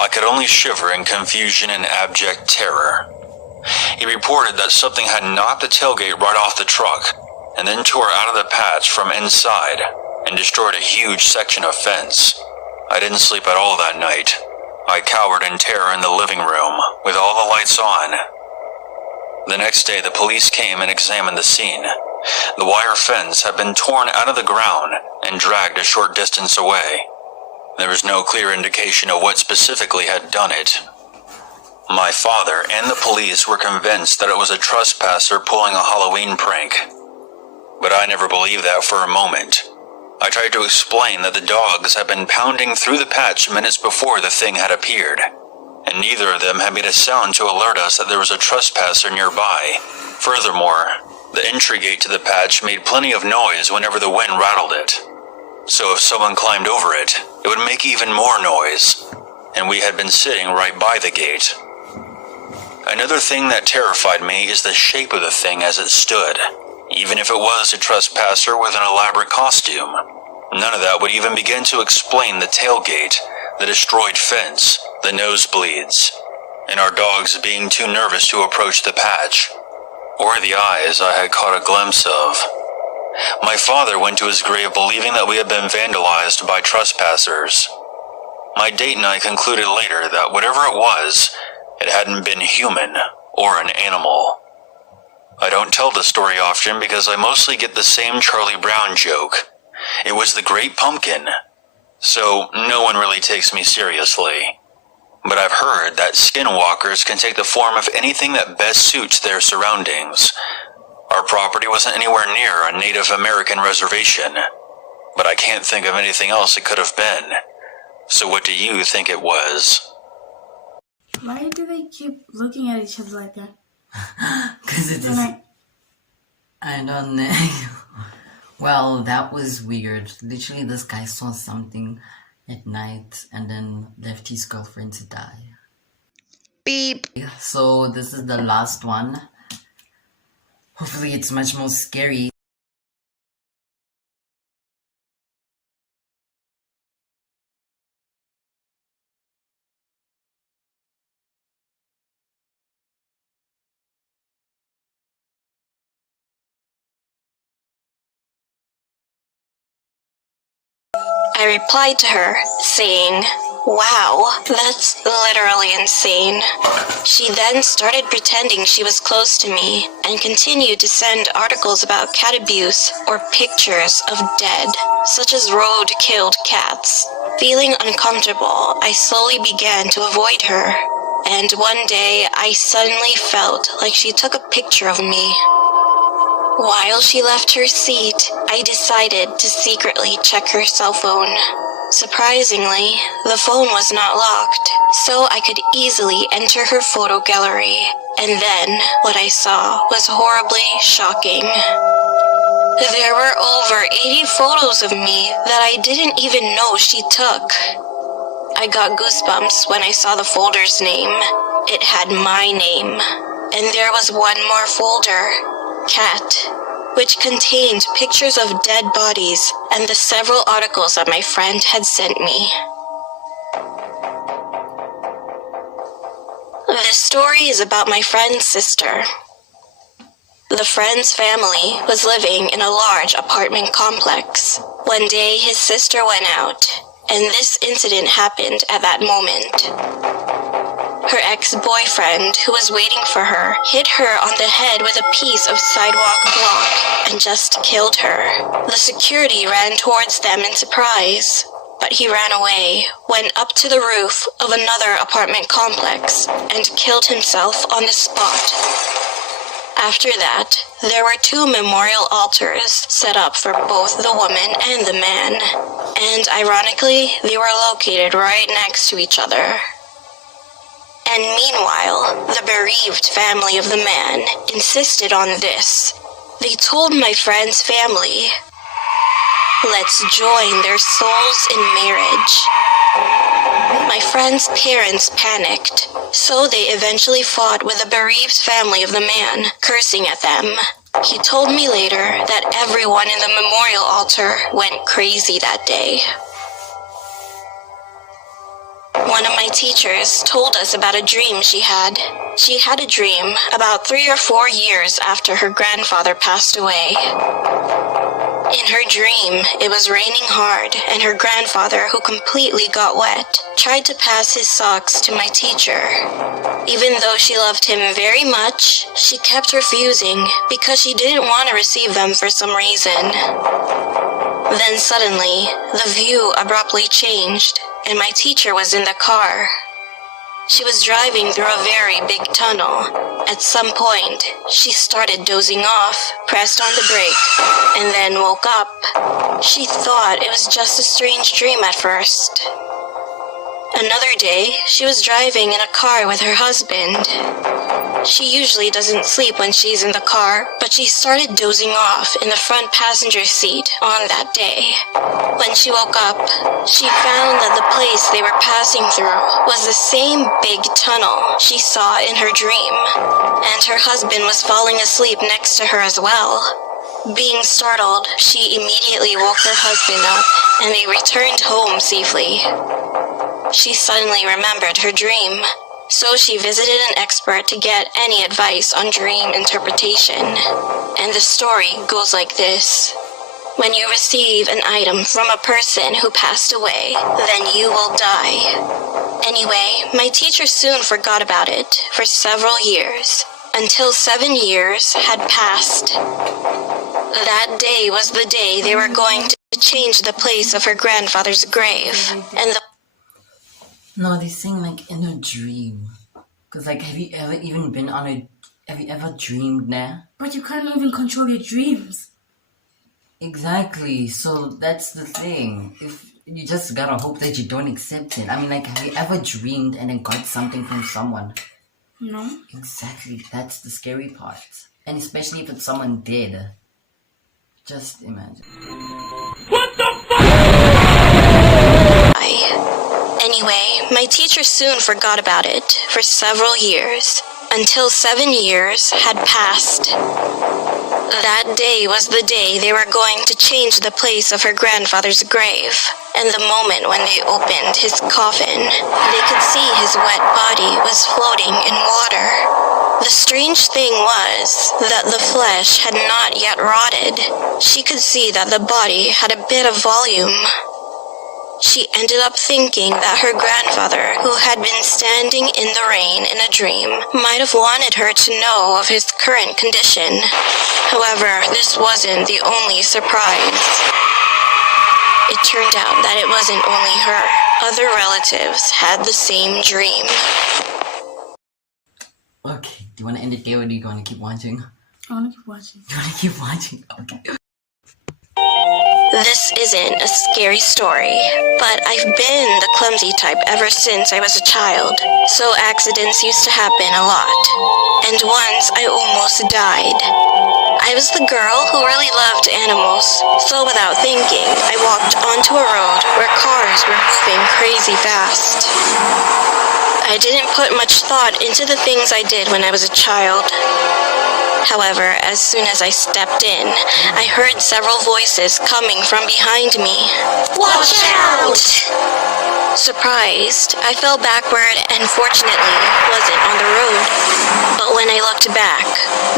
I could only shiver in confusion and abject terror. He reported that something had knocked the tailgate right off the truck, and then tore out of the patch from inside, and destroyed a huge section of fence. I didn't sleep at all that night. I cowered in terror in the living room, with all the lights on. The next day, the police came and examined the scene. The wire fence had been torn out of the ground and dragged a short distance away. There was no clear indication of what specifically had done it. My father and the police were convinced that it was a trespasser pulling a Halloween prank. But I never believed that for a moment. I tried to explain that the dogs had been pounding through the patch minutes before the thing had appeared, and neither of them had made a sound to alert us that there was a trespasser nearby. Furthermore, the entry gate to the patch made plenty of noise whenever the wind rattled it. So if someone climbed over it, it would make even more noise, and we had been sitting right by the gate. Another thing that terrified me is the shape of the thing as it stood. Even if it was a trespasser with an elaborate costume, none of that would even begin to explain the tailgate, the destroyed fence, the nosebleeds, and our dogs being too nervous to approach the patch, or the eyes I had caught a glimpse of. My father went to his grave believing that we had been vandalized by trespassers. My date and I concluded later that whatever it was, it hadn't been human or an animal. I don't tell the story often because I mostly get the same Charlie Brown joke. It was the Great Pumpkin, so no one really takes me seriously. But I've heard that skinwalkers can take the form of anything that best suits their surroundings. Our property wasn't anywhere near a Native American reservation, but I can't think of anything else it could have been. So what do you think it was? Why do they keep looking at each other like that? Because it's I don't know. Well, that was weird. Literally, this guy saw something at night and then left his girlfriend to die. Beep. So this is the last one. Hopefully it's much more scary. I replied to her, saying, "Wow, that's literally insane." She then started pretending she was close to me and continued to send articles about cat abuse or pictures of dead, such as road-killed cats. Feeling uncomfortable, I slowly began to avoid her, and one day I suddenly felt like she took a picture of me. While she left her seat, I decided to secretly check her cell phone. Surprisingly, the phone was not locked, so I could easily enter her photo gallery. And then, what I saw was horribly shocking. There were over 80 photos of me that I didn't even know she took. I got goosebumps when I saw the folder's name. It had my name. And there was one more folder, Cat, which contained pictures of dead bodies and the several articles that my friend had sent me. This story is about my friend's sister. The friend's family was living in a large apartment complex. One day his sister went out, and this incident happened at that moment. Her ex-boyfriend, who was waiting for her, hit her on the head with a piece of sidewalk block and just killed her. The security ran towards them in surprise, but he ran away, went up to the roof of another apartment complex, and killed himself on the spot. After that, there were 2 memorial altars set up for both the woman and the man, and ironically, they were located right next to each other. And meanwhile, the bereaved family of the man insisted on this. They told my friend's family, "Let's join their souls in marriage." My friend's parents panicked, so they eventually fought with the bereaved family of the man, cursing at them. He told me later that everyone in the memorial altar went crazy that day. One of my teachers told us about a dream she had. She had a dream about 3 or 4 years after her grandfather passed away. In her dream, it was raining hard, and her grandfather, who completely got wet, tried to pass his socks to my teacher. Even though she loved him very much, she kept refusing because she didn't want to receive them for some reason. Then suddenly, the view abruptly changed, and my teacher was in the car. She was driving through a very big tunnel. At some point, she started dozing off, pressed on the brake, and then woke up. She thought it was just a strange dream at first. Another day, she was driving in a car with her husband. She usually doesn't sleep when she's in the car, but she started dozing off in the front passenger seat on that day. When she woke up, she found that the place they were passing through was the same big tunnel she saw in her dream, and her husband was falling asleep next to her as well. Being startled, she immediately woke her husband up, and they returned home safely. She suddenly remembered her dream, so she visited an expert to get any advice on dream interpretation. And the story goes like this. When you receive an item from a person who passed away, then you will die. Anyway, my teacher soon forgot about it for several years, until 7 years had passed. That day was the day they were going to change the place of her grandfather's grave, and the No, they sing like in a dream. Cause like, have you ever even been on a? Have you ever dreamed now? But you can't even control your dreams. Exactly. So that's the thing. If you just gotta hope that you don't accept it. I mean, like, have you ever dreamed and then got something from someone? No. Exactly. That's the scary part, and especially if it's someone dead. Just imagine. Anyway, my teacher soon forgot about it for several years, until 7 years had passed. That day was the day they were going to change the place of her grandfather's grave, and the moment when they opened his coffin, they could see his wet body was floating in water. The strange thing was that the flesh had not yet rotted. She could see that the body had a bit of volume. She ended up thinking that her grandfather, who had been standing in the rain in a dream, might have wanted her to know of his current condition. However, this wasn't the only surprise. It turned out that it wasn't only her. Other relatives had the same dream. Okay, do you want to end it there or do you want to keep watching? I want to keep watching. You want to keep watching? Okay. This isn't a scary story, but I've been the clumsy type ever since I was a child, so accidents used to happen a lot. And once I almost died. I was the girl who really loved animals, so without thinking, I walked onto a road where cars were moving crazy fast. I didn't put much thought into the things I did when I was a child. However, as soon as I stepped in, I heard several voices coming from behind me. Watch out! Surprised, I fell backward and fortunately wasn't on the road. But when I looked back,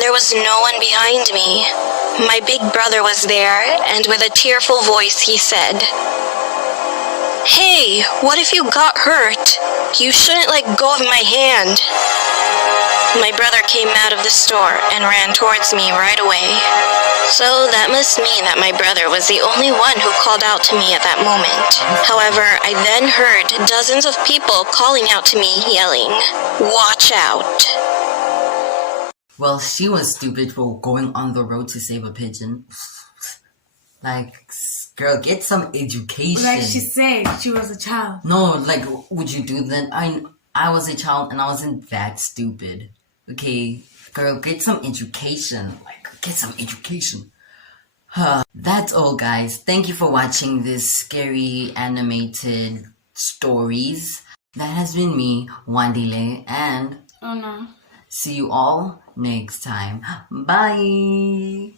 there was no one behind me. My big brother was there, and with a tearful voice he said, "Hey, what if you got hurt? You shouldn't let go of my hand." My brother came out of the store and ran towards me right away. So that must mean that my brother was the only one who called out to me at that moment. However, I then heard dozens of people calling out to me, yelling, "Watch out." Well, she was stupid for going on the road to save a pigeon. Like, girl, get some education. Like she said, she was a child. No, like, would you do that? I was a child and I wasn't that stupid. Okay, girl, get some education. Like, get some education. That's all, guys. Thank you for watching this scary animated stories. That has been me, Wandile, and Ona. See you all next time. Bye!